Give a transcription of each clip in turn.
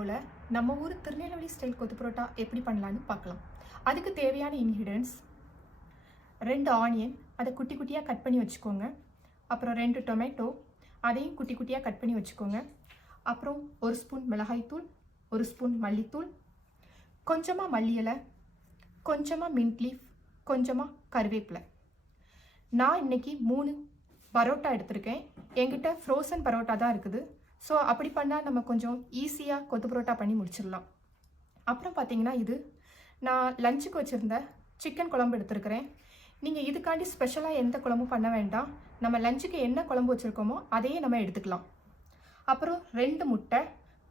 வீடியோவில் நம்ம ஊர் திருநெல்வேலி ஸ்டைல் கொத்து பரோட்டா எப்படி பண்ணலான்னு பார்க்கலாம். அதுக்கு தேவையான இன்கிரிடியன்ஸ் 2 ஆனியன், அதை குட்டி குட்டியாக கட் பண்ணி வச்சுக்கோங்க. அப்புறம் 2 டொமேட்டோ, அதையும் குட்டி குட்டியாக கட் பண்ணி வச்சுக்கோங்க. அப்புறம் 1 ஸ்பூன் மிளகாய்த்தூள், 1 ஸ்பூன் மல்லித்தூள், கொஞ்சமாக மல்லி இலை, கொஞ்சமாக மின்ட் லீஃப், கொஞ்சமாக கருவேப்பிலை. நான் இன்றைக்கி 3 பரோட்டா எடுத்திருக்கேன். என்கிட்ட ஃப்ரோசன் பரோட்டா தான் இருக்குது. ஸோ அப்படி பண்ணால் நம்ம கொஞ்சம் ஈஸியாக கொத்து பரோட்டா பண்ணி முடிச்சிடலாம். அப்புறம் பார்த்தீங்கன்னா, இது நான் லஞ்சுக்கு வச்சுருந்த சிக்கன் குழம்பு எடுத்துருக்கிறேன். நீங்கள் இதுக்காண்டி ஸ்பெஷலாக எந்த குழம்பும் பண்ண வேண்டாம். நம்ம லஞ்சுக்கு என்ன குழம்பு வச்சுருக்கோமோ அதையே நம்ம எடுத்துக்கலாம். அப்புறம் 2 முட்டை,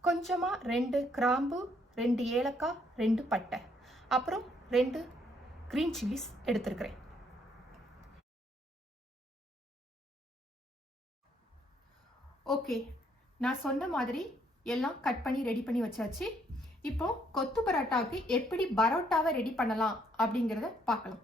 கொஞ்சமாக 2 கிராம்பு, 2 ஏலக்காய், 2 பட்டை, அப்புறம் 2 க்ரீன் சில்லிஸ் எடுத்துருக்கிறேன். ஓகே, நான் சொன்ன மாதிரி எல்லாம் கட் பண்ணி ரெடி பண்ணி வச்சாச்சு. இப்போ கொத்து பரோட்டாவுக்கு எப்படி பரோட்டாவை ரெடி பண்ணலாம் அப்படிங்கிறத பார்க்கலாம்.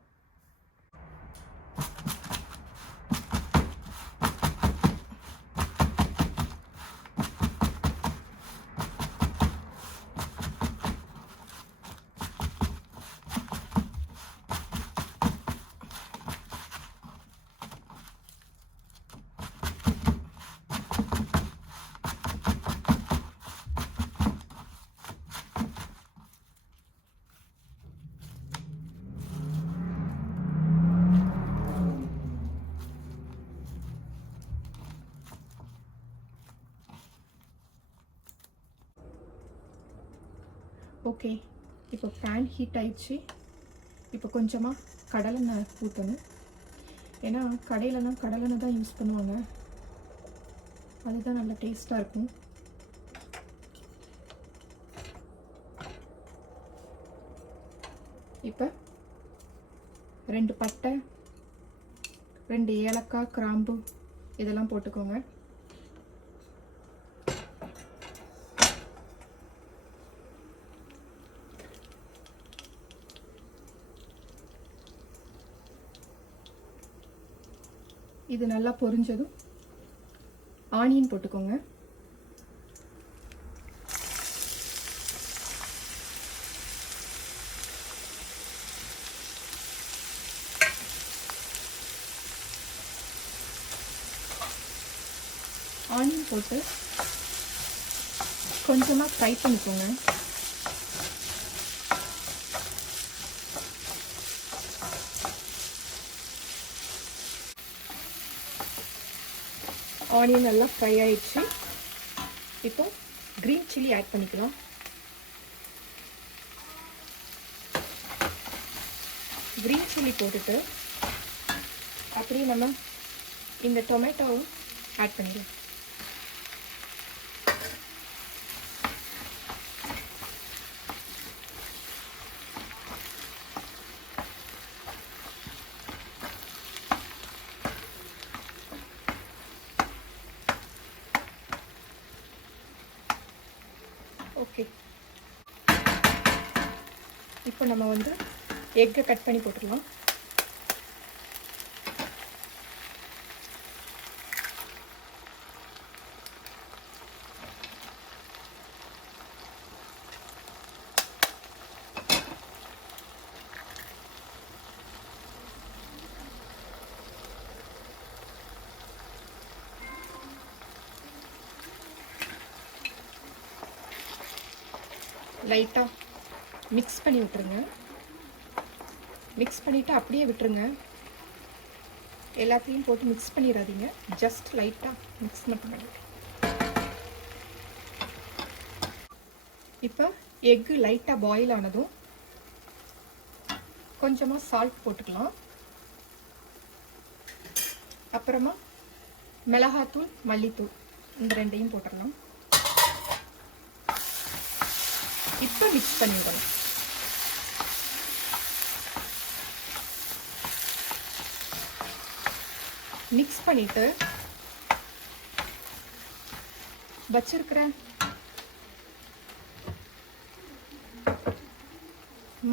ஓகே, இப்போ பேன் ஹீட் ஆயிடுச்சு. இப்போ கொஞ்சமாக கடலெண்ணெய் ஊற்றணும். ஏன்னா கடையிலலாம் கடலெண்ணெய் தான் யூஸ் பண்ணுவாங்க, அதுதான் நல்லா டேஸ்ட்டாக இருக்கும். இப்போ 2 பட்டை, 2 ஏலக்காய், கிராம்பு இதெல்லாம் போட்டுக்கோங்க. இது நல்லா பொரிஞ்சதும் ஆனியன் போட்டுக்கோங்க. ஆனியன் போட்டு கொஞ்சமாக ஃப்ரை பண்ணிக்கோங்க. ஆனியன் நல்லா ஃப்ரை ஆயிடுச்சு. இப்போ க்ரீன் சில்லி ஆட் பண்ணிக்கலாம். க்ரீன் சில்லி போட்டுட்டு அப்படியே நம்ம இந்த டொமேட்டோவும் ஆட் பண்ணிடலாம். ஓகே, இப்போ நம்ம எக்கை கட் பண்ணி போட்டுடலாம். லைட்டாக மிக்ஸ் பண்ணி விட்டுருங்க. மிக்ஸ் பண்ணிவிட்டு அப்படியே விட்டுருங்க. எல்லாத்தையும் போட்டு மிக்ஸ் பண்ணிடாதீங்க, ஜஸ்ட் லைட்டாக மிக்ஸ் மட்டும் பண்ணிவிட்டு. இப்போ எக்கு லைட்டாக பாயில் ஆனதும் கொஞ்சமாக சால்ட் போட்டுக்கலாம். அப்புறமா மிளகாத்தூள், மல்லித்தூள் இந்த 2ஐயும் போட்டுடலாம். இப்போ மிக்ஸ் பண்ணிடலாம். மிக்ஸ் பண்ணிட்டு வச்சிருக்கிற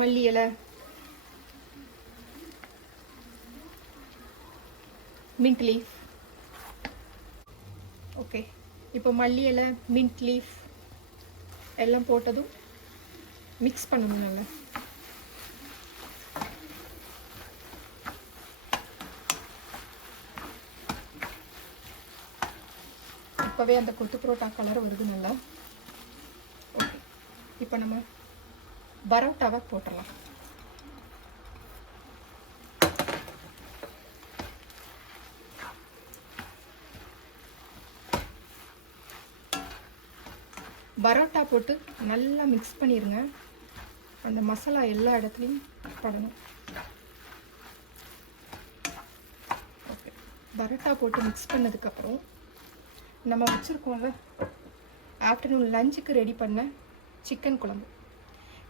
மல்லி இலை, மின்ட் லீஃப். ஓகே, இப்போ மல்லி இலை, மின்ட் லீஃப், எல்லாம் போட்டதும் மிக்ஸ் பண்ணணும் நல்லா. இப்போவே அந்த கொத்து பரோட்டா கலர் வருது நல்லா. ஓகே, இப்போ நம்ம பரோட்டாவை போட்டுடலாம். பரோட்டா போட்டு நல்லா மிக்ஸ் பண்ணிடுங்க. அந்த மசாலா எல்லா இடத்துலையும் படணும். ஓகே, பரோட்டா போட்டு மிக்ஸ் பண்ணதுக்கப்புறம் நம்ம வச்சுருக்கோம்ல ஆஃப்டர்நூன் லஞ்சுக்கு ரெடி பண்ண சிக்கன் குழம்பு.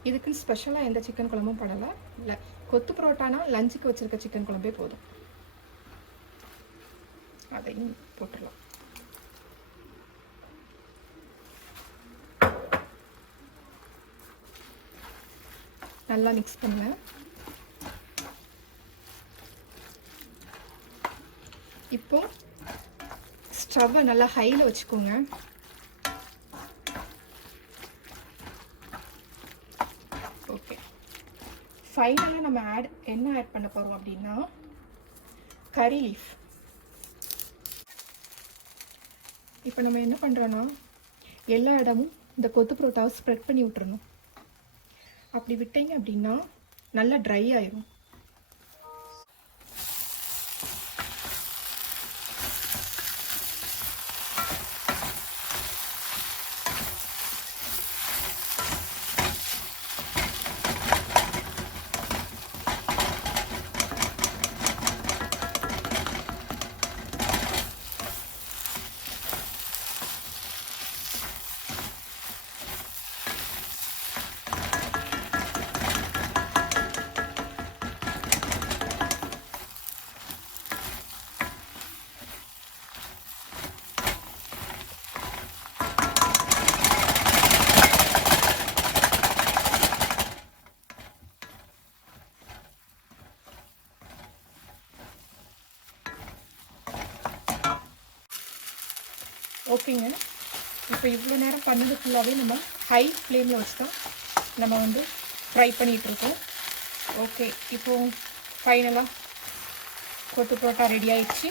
இதுக்குன்னு ஸ்பெஷலாக எந்த சிக்கன் குழம்பும் படலை. இல்லை, கொத்து பரோட்டானா லஞ்சுக்கு வச்சுருக்க சிக்கன் குழம்பே போதும். அதையும் போட்டுடலாம். நல்லா மிக்ஸ் பண்ணுங்க. இப்போ ஸ்டவ்வை நல்லா ஹையில் வச்சுக்கோங்க. ஓகே, ஃபைனலாக நம்ம என்ன ஆட் பண்ண போகிறோம் அப்படின்னா கறி லீஃப். இப்போ நம்ம என்ன பண்ணுறோன்னா எல்லா இடமும் இந்த கொத்து பரோட்டாவை ஸ்ப்ரெட் பண்ணி விட்டுறணும். அப்படி விட்டீங்க அப்படின்னா நல்லா ட்ரை ஆயிரும். ஓகேங்க, இப்போ இவ்வளோ நேரம் பண்ணது ஃபுல்லாகவே நம்ம ஹை ஃப்ளேமில் வச்சு தான் நம்ம ஃப்ரை பண்ணிகிட்ருக்கோம். ஓகே, இப்போது ஃபைனலாக கொத்து பரோட்டா ரெடி ஆயிடுச்சு.